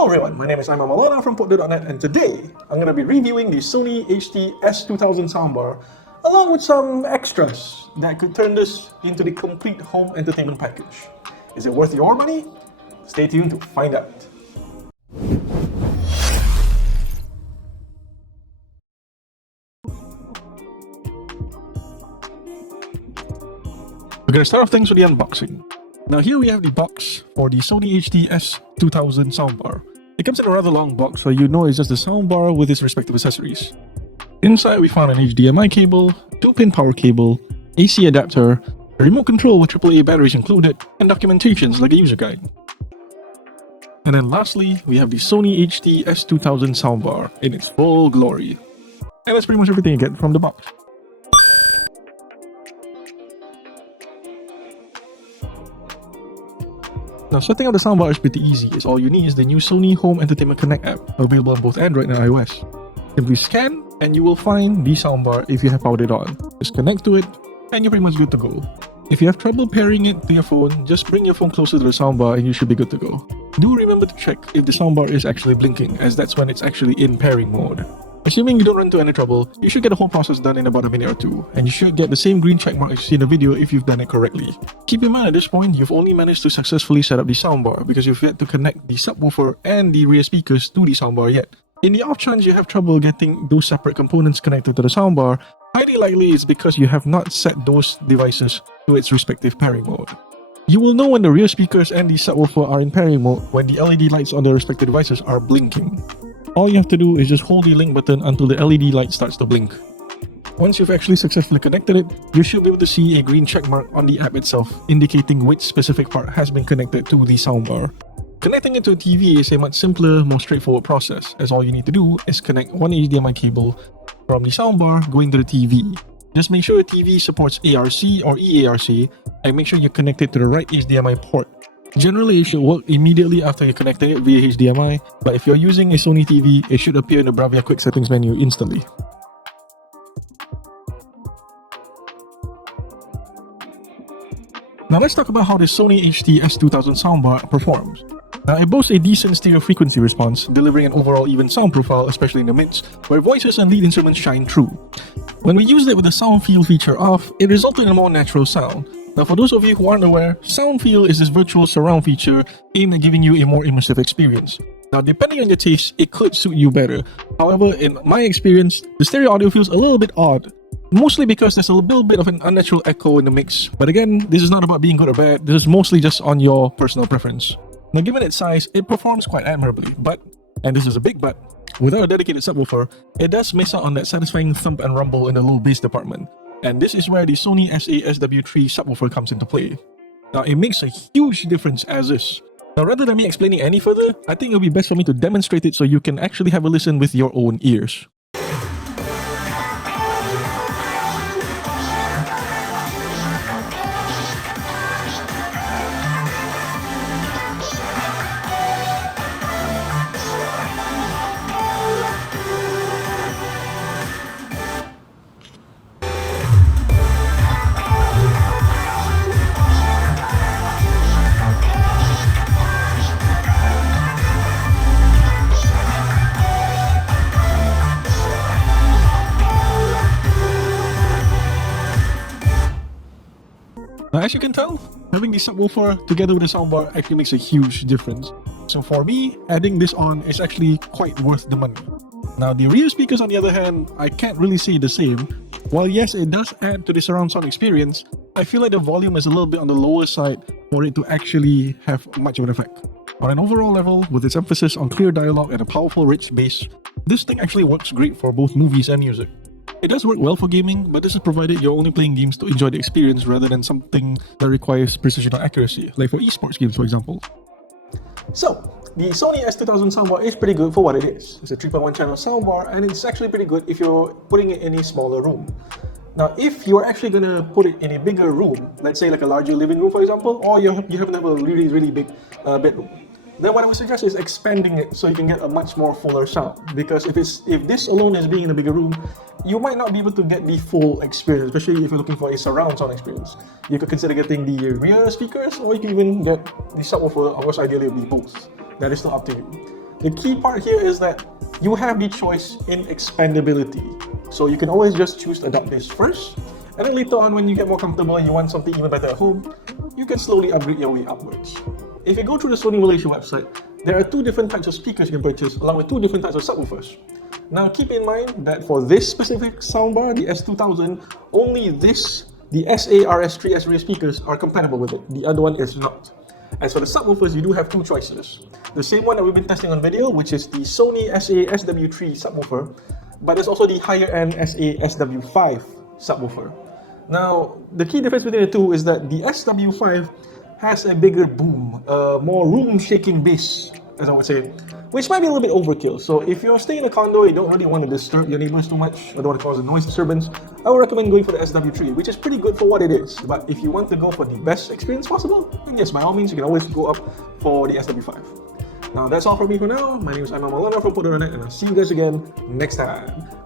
Hello everyone, my name is Imam Malona from Pokde.net, and today I'm going to be reviewing the Sony HT-S2000 soundbar along with some extras that could turn this into the complete home entertainment package. Is it worth your money? Stay tuned to find out. We're going to start off things with the unboxing. Now here we have the box for the Sony HT-S2000 soundbar. It comes in a rather long box, so you know it's just the soundbar with its respective accessories. Inside we found an HDMI cable, 2-pin power cable, AC adapter, a remote control with AAA batteries included, and documentations like a user guide. And then lastly, we have the Sony HT-S2000 soundbar in its full glory. And that's pretty much everything you get from the box. Now, setting up the soundbar is pretty easy, as all you need is the new Sony Home Entertainment Connect app, available on both Android and iOS. Simply scan, and you will find the soundbar if you have powered it on. Just connect to it, and you're pretty much good to go. If you have trouble pairing it to your phone, just bring your phone closer to the soundbar and you should be good to go. Do remember to check if the soundbar is actually blinking, as that's when it's actually in pairing mode. Assuming you don't run into any trouble, you should get the whole process done in about a minute or two, and you should get the same green check mark you see in the video if you've done it correctly. Keep in mind at this point, you've only managed to successfully set up the soundbar because you've yet to connect the subwoofer and the rear speakers to the soundbar yet. In the off chance you have trouble getting those separate components connected to the soundbar, highly likely it's because you have not set those devices to its respective pairing mode. You will know when the rear speakers and the subwoofer are in pairing mode when the LED lights on the respective devices are blinking. All you have to do is just hold the link button until the LED light starts to blink. Once you've actually successfully connected it, you should be able to see a green check mark on the app itself, indicating which specific part has been connected to the soundbar. Connecting it to a TV is a much simpler, more straightforward process, as all you need to do is connect one HDMI cable from the soundbar going to the TV. Just make sure the TV supports ARC or EARC, and make sure you connect it to the right HDMI port. Generally, it should work immediately after you connect it via HDMI, but if you're using a Sony TV, it should appear in the Bravia Quick Settings menu instantly. Now let's talk about how the Sony HT-S2000 soundbar performs. Now it boasts a decent stereo frequency response, delivering an overall even sound profile, especially in the mids, where voices and lead instruments shine through. When we used it with the sound feel feature off, it resulted in a more natural sound. Now for those of you who aren't aware, sound feel is this virtual surround feature aimed at giving you a more immersive experience. Now depending on your taste, it could suit you better. However, in my experience, the stereo audio feels a little bit odd. Mostly because there's a little bit of an unnatural echo in the mix. But again, this is not about being good or bad, this is mostly just on your personal preference. Now given its size, it performs quite admirably, but, and this is a big but, without a dedicated subwoofer, it does miss out on that satisfying thump and rumble in the low bass department. And this is where the Sony SA-SW3 subwoofer comes into play. Now it makes a huge difference as is. Now rather than me explaining any further, I think it would be best for me to demonstrate it so you can actually have a listen with your own ears. Now as you can tell, having the subwoofer together with the soundbar actually makes a huge difference. So for me, adding this on is actually quite worth the money. Now the rear speakers on the other hand, I can't really say the same. While yes, it does add to the surround sound experience, I feel like the volume is a little bit on the lower side for it to actually have much of an effect. On an overall level, with its emphasis on clear dialogue and a powerful rich bass, this thing actually works great for both movies and music. It does work well for gaming, but this is provided you're only playing games to enjoy the experience rather than something that requires precision or accuracy, like for esports games for example. So, the Sony S2000 soundbar is pretty good for what it is. It's a 3.1 channel soundbar, and it's actually pretty good if you're putting it in a smaller room. Now, if you're actually gonna put it in a bigger room, let's say like a larger living room for example, or you happen to have a really big bedroom, then what I would suggest is expanding it so you can get a much more fuller sound. Because if this alone is being in a bigger room, you might not be able to get the full experience, especially if you're looking for a surround sound experience. You could consider getting the rear speakers, or you can even get the subwoofer, or ideally it would be both. That is still up to you. The key part here is that you have the choice in expandability. So you can always just choose to adopt this first, and then later on when you get more comfortable and you want something even better at home, you can slowly upgrade your way upwards. If you go through the Sony Malaysia website, there are two different types of speakers you can purchase along with two different types of subwoofers. Now keep in mind that for this specific soundbar, the S2000, only the SA-RS3S rear speakers are compatible with it. The other one is not. As for the subwoofers, you do have two choices. The same one that we've been testing on video, which is the Sony SA-SW3 subwoofer, but there's also the higher end SA-SW5 subwoofer. Now, the key difference between the two is that the SW5 has a bigger boom, more room-shaking bass, as I would say, which might be a little bit overkill. So if you're staying in a condo, you don't really want to disturb your neighbors too much, or don't want to cause a noise disturbance, I would recommend going for the SW3, which is pretty good for what it is. But if you want to go for the best experience possible, then yes, by all means, you can always go up for the SW5. Now, that's all from me for now. My name is Aiman Maulana from Pokde, and I'll see you guys again next time.